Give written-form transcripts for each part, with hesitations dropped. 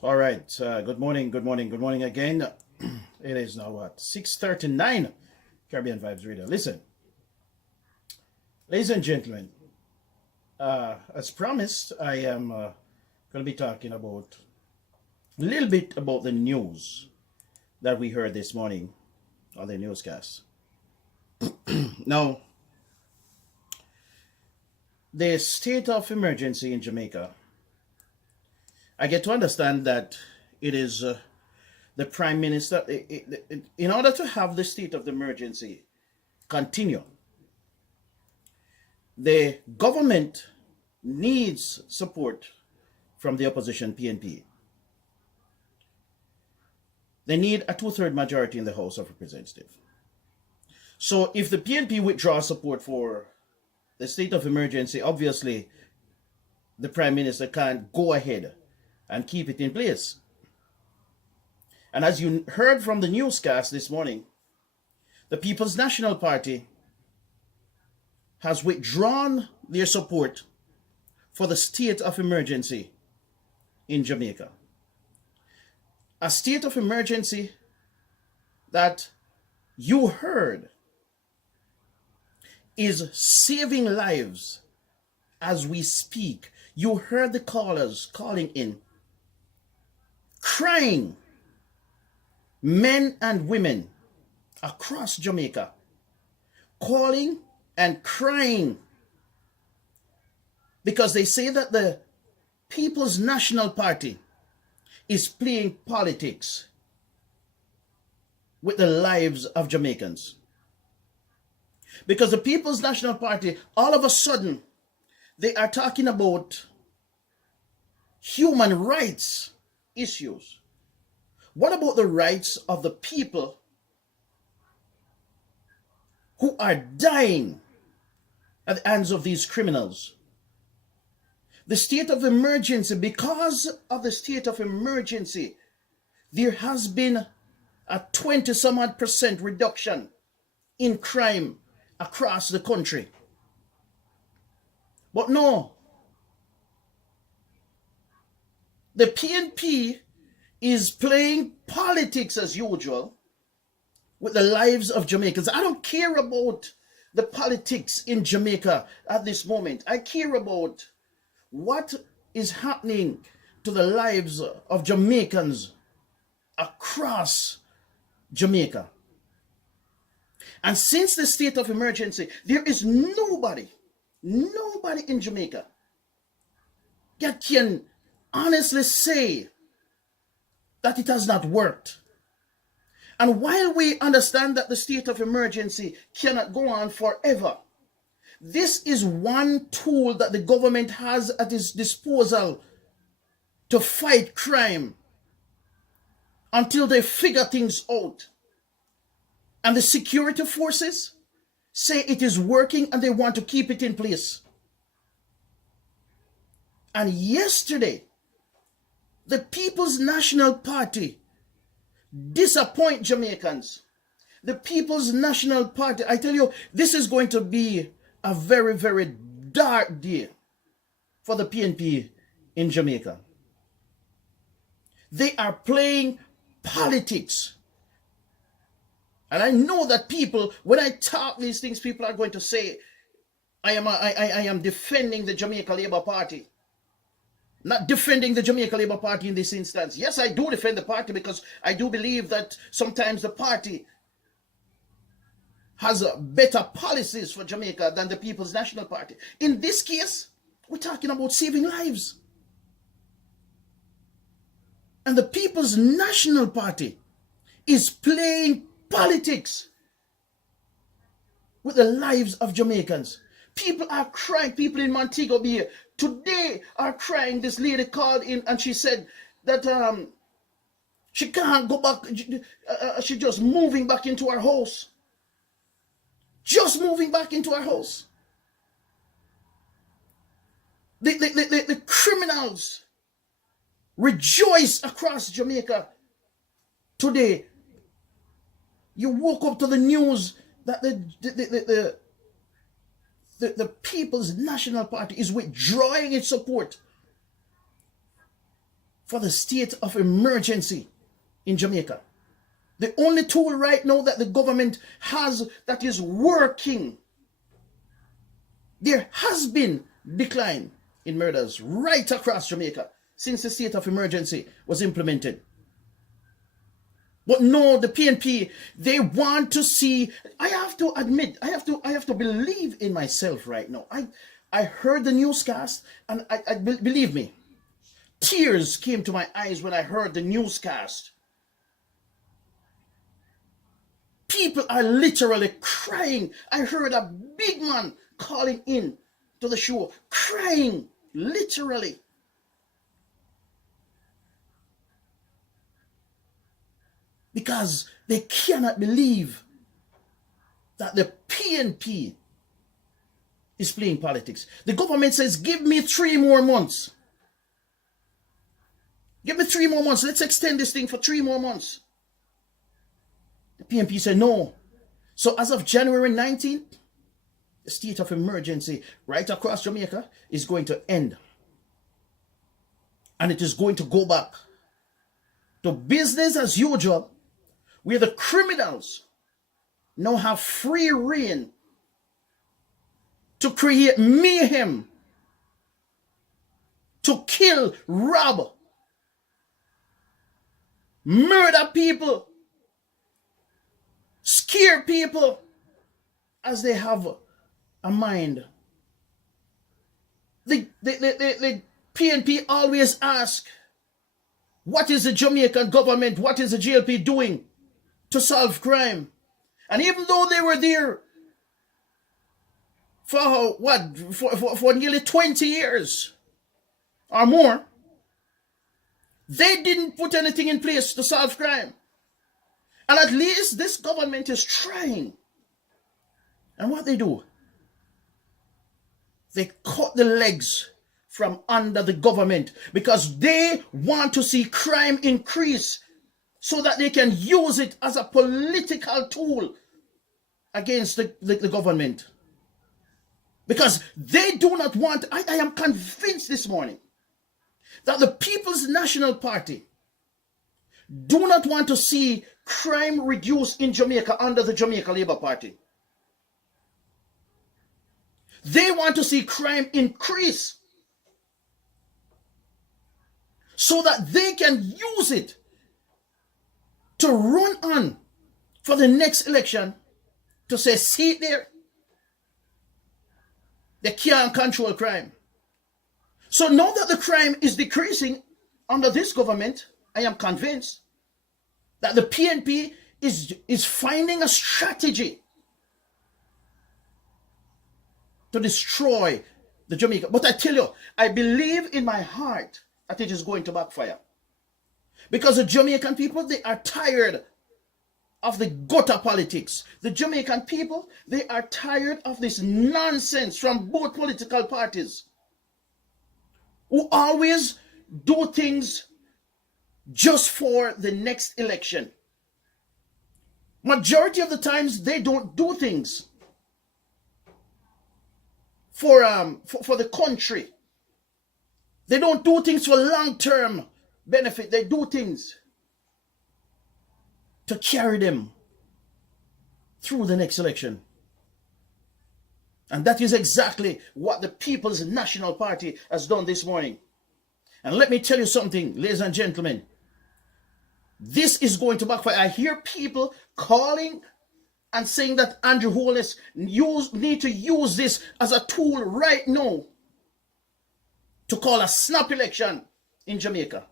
All right. Good morning. Good morning. Good morning again. It is now what 6:39. Caribbean Vibes Radio. Listen, ladies and gentlemen. As promised, I am going to be talking about a little bit about the news that we heard this morning on the newscast. Now, the state of emergency in Jamaica. I get to understand that it is the prime minister. In order to have the state of the emergency continue, the government needs support from the opposition PNP. They need a two-third majority in the House of Representatives. So if the PNP withdraws support for the state of emergency, obviously the prime minister can't go ahead and keep it in place. And as you heard from the newscast this morning, the People's National Party has withdrawn their support for the state of emergency in Jamaica. A state of emergency that you heard is saving lives as we speak. You heard the callers calling in, crying, men and women across Jamaica, calling and crying because they say that the People's National Party is playing politics with the lives of Jamaicans. Because the People's National Party, all of a sudden, they are talking about human rights issues. What about the rights of the people who are dying at the hands of these criminals? The state of emergency, because of the state of emergency, there has been a 20-some odd % reduction in crime across the country. But no, the PNP is playing politics as usual with the lives of Jamaicans. I don't care about the politics in Jamaica at this moment. I care about what is happening to the lives of Jamaicans across Jamaica. And since the state of emergency, there is nobody in Jamaica that can honestly say that it has not worked. And while we understand that the state of emergency cannot go on forever, this is one tool that the government has at its disposal to fight crime until they figure things out. And the security forces say it is working and they want to keep it in place. And yesterday, the People's National Party disappoint Jamaicans. The People's National Party, I tell you, this is going to be a very, very dark day for the PNP in Jamaica. They are playing politics. And I know that people, when I talk these things, people are going to say, I am defending the Jamaica Labour Party. Not defending the Jamaica Labour Party in this instance. Yes, I do defend the party because I do believe that sometimes the party has better policies for Jamaica than the People's National Party. In this case, we're talking about saving lives. And the People's National Party is playing politics with the lives of Jamaicans. People are crying. People in Montego Bay today are crying. This lady called in and she said that she can't go back. She's just moving back into her house. Just moving back into her house. The criminals rejoice across Jamaica today. You woke up to the news that the People's National Party is withdrawing its support for the state of emergency in Jamaica. The only tool right now that the government has that is working. There has been decline in murders right across Jamaica since the state of emergency was implemented. But no, the PNP, they want to see. I have to admit, I have to believe in myself right now. I heard the newscast, and believe me, tears came to my eyes when I heard the newscast. People are literally crying. I heard a big man calling in to the show, crying, literally. Because they cannot believe that the PNP is playing politics. The government says, give me 3 more months. Give me 3 more months. Let's extend this thing for 3 more months. The PNP said no. So as of January 19th, the state of emergency right across Jamaica is going to end. And it is going to go back to business as usual, where the criminals now have free rein to create mayhem, to kill, rob, murder people, scare people as they have a mind. The PNP always ask, what is the Jamaican government, what is the JLP doing to solve crime? And even though they were there for nearly 20 years or more, they didn't put anything in place to solve crime. And at least this government is trying. And what they do? They cut the legs from under the government because they want to see crime increase so that they can use it as a political tool against the government. Because they do not want, I am convinced this morning that the People's National Party do not want to see crime reduced in Jamaica under the Jamaica Labour Party. They want to see crime increase so that they can use it to run on for the next election to say, see it there, they can't control crime. So now that the crime is decreasing under this government, I am convinced that the PNP is finding a strategy to destroy the Jamaica. But I tell you, I believe in my heart that it is going to backfire. Because the Jamaican people, they are tired of the gutter politics. The Jamaican people, they are tired of this nonsense from both political parties who always do things just for the next election. Majority of the times, they don't do things for the country. They don't do things for long-term benefit. They do things to carry them through the next election. And that is exactly what the People's National Party has done this morning. And let me tell you something, ladies and gentlemen. This is going to backfire. I hear people calling and saying that Andrew Holness need to use this as a tool right now to call a snap election in Jamaica.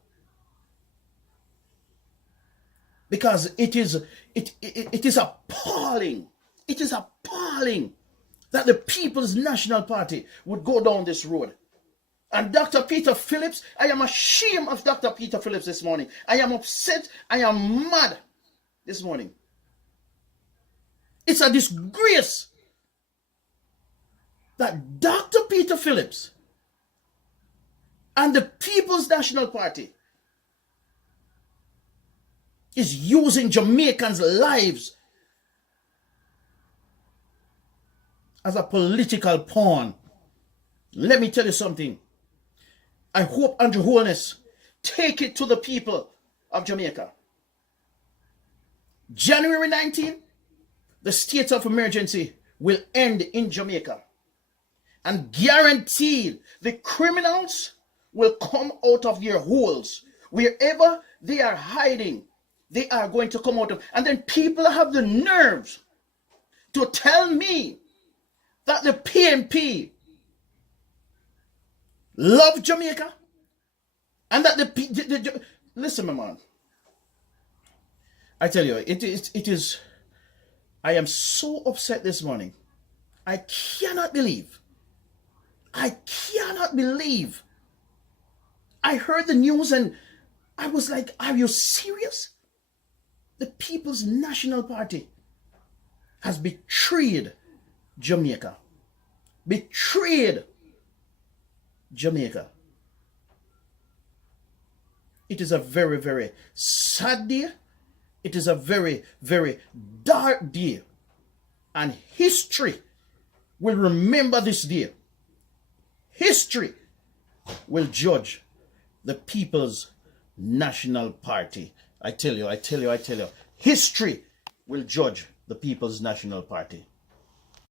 Because it is appalling. It is appalling that the People's National Party would go down this road. And Dr. Peter Phillips, I am ashamed of Dr. Peter Phillips this morning. I am upset. I am mad this morning. It's a disgrace that Dr. Peter Phillips and the People's National Party is using Jamaicans' lives as a political pawn. Let me tell you something. I hope Andrew Holness take it to the people of Jamaica. January 19, the state of emergency will end in Jamaica. And guaranteed, the criminals will come out of their holes. Wherever they are hiding, they are going to come out of. And then people have the nerves to tell me that the PNP love Jamaica and that listen, my man. I tell you, it is. I am so upset this morning. I cannot believe. I heard the news and I was like, are you serious? The People's National Party has betrayed Jamaica. Betrayed Jamaica. It is a very, very sad day. It is a very, very dark day. And history will remember this day. History will judge the People's National Party. I tell you. History will judge the People's National Party.